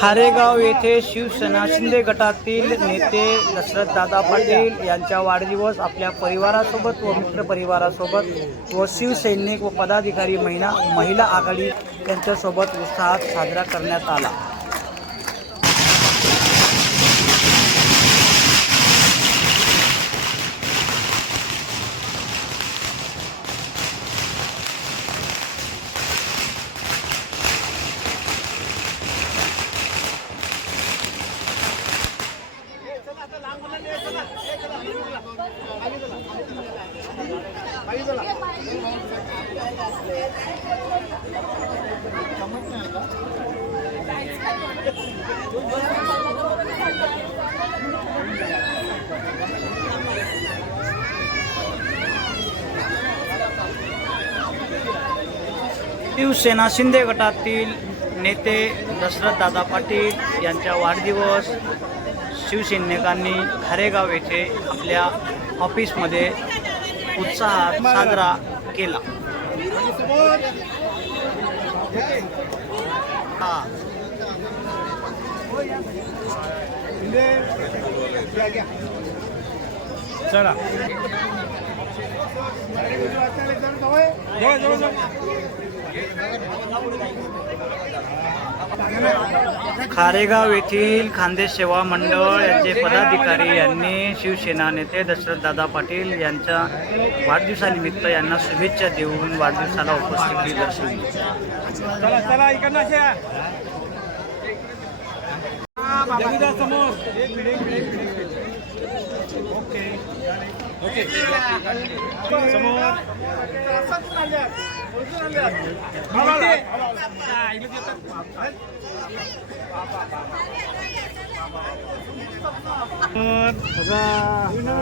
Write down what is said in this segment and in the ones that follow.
खारेगाव येथे शिवसेना शिंदे गटातील नेते दशरथ दादा पाटील यांचा वाढदिवस आपल्या परिवारासोबत व मित्र परिवारासोबत व शिवसैनिक व पदाधिकारी महिला महिला आघाडी यांच्यासोबत उत्साहात साजरा करण्यात आला. शिवसेना शिंदे गटातील नेते दशरथ दादा पाटील यांचा वाढदिवस शिवसैनिकांनी खारेगाव येथे आपल्या ऑफिसमध्ये उत्साहात साजरा केला. हा. चला. खारेगाव येथील खानदेश सेवा मंडळ यांचे पदाधिकारी यांनी शिवसेना नेते दशरथदादा पाटील यांच्या वाढदिवसानिमित्त यांना शुभेच्छा देऊन वाढदिवसाला उपस्थिती दर्शवली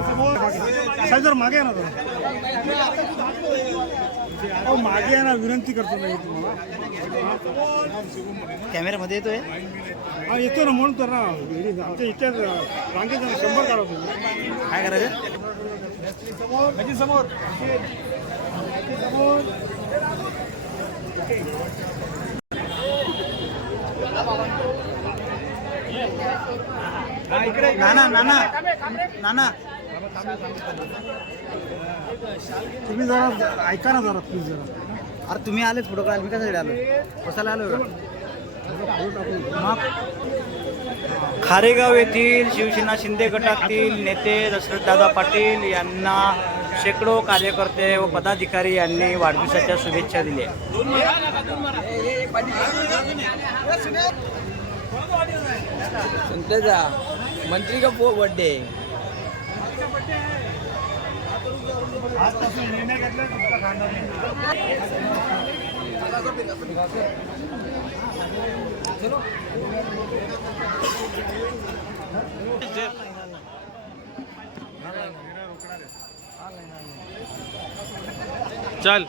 समोर जर मागे ना. अहो मागे ना विनंती करतो नाही तुम्हाला. कॅमेऱ्यामध्ये येतोय? हा येतो ना म्हणून तर ना आमच्या इथे रांगेत शंभर काढा काय करायचं? समोर समोर. नाना नाना नाना. तुम्ही जरा ऐका ना जरा प्लीज जरा. अरे तुम्ही आलेच पुढं काय? मी कशासाठी आलो कशाला आलो मग? खारेगाव येथील शिवसेना शिंदे गटातील नेते दशरथदादा पाटील यांना शेकडो कार्यकर्ते व पदाधिकारी यांनी वाढदिवसाच्या शुभेच्छा दिल्या. संतेचा मंत्री का पो बर्थडे आजपासून ચાલ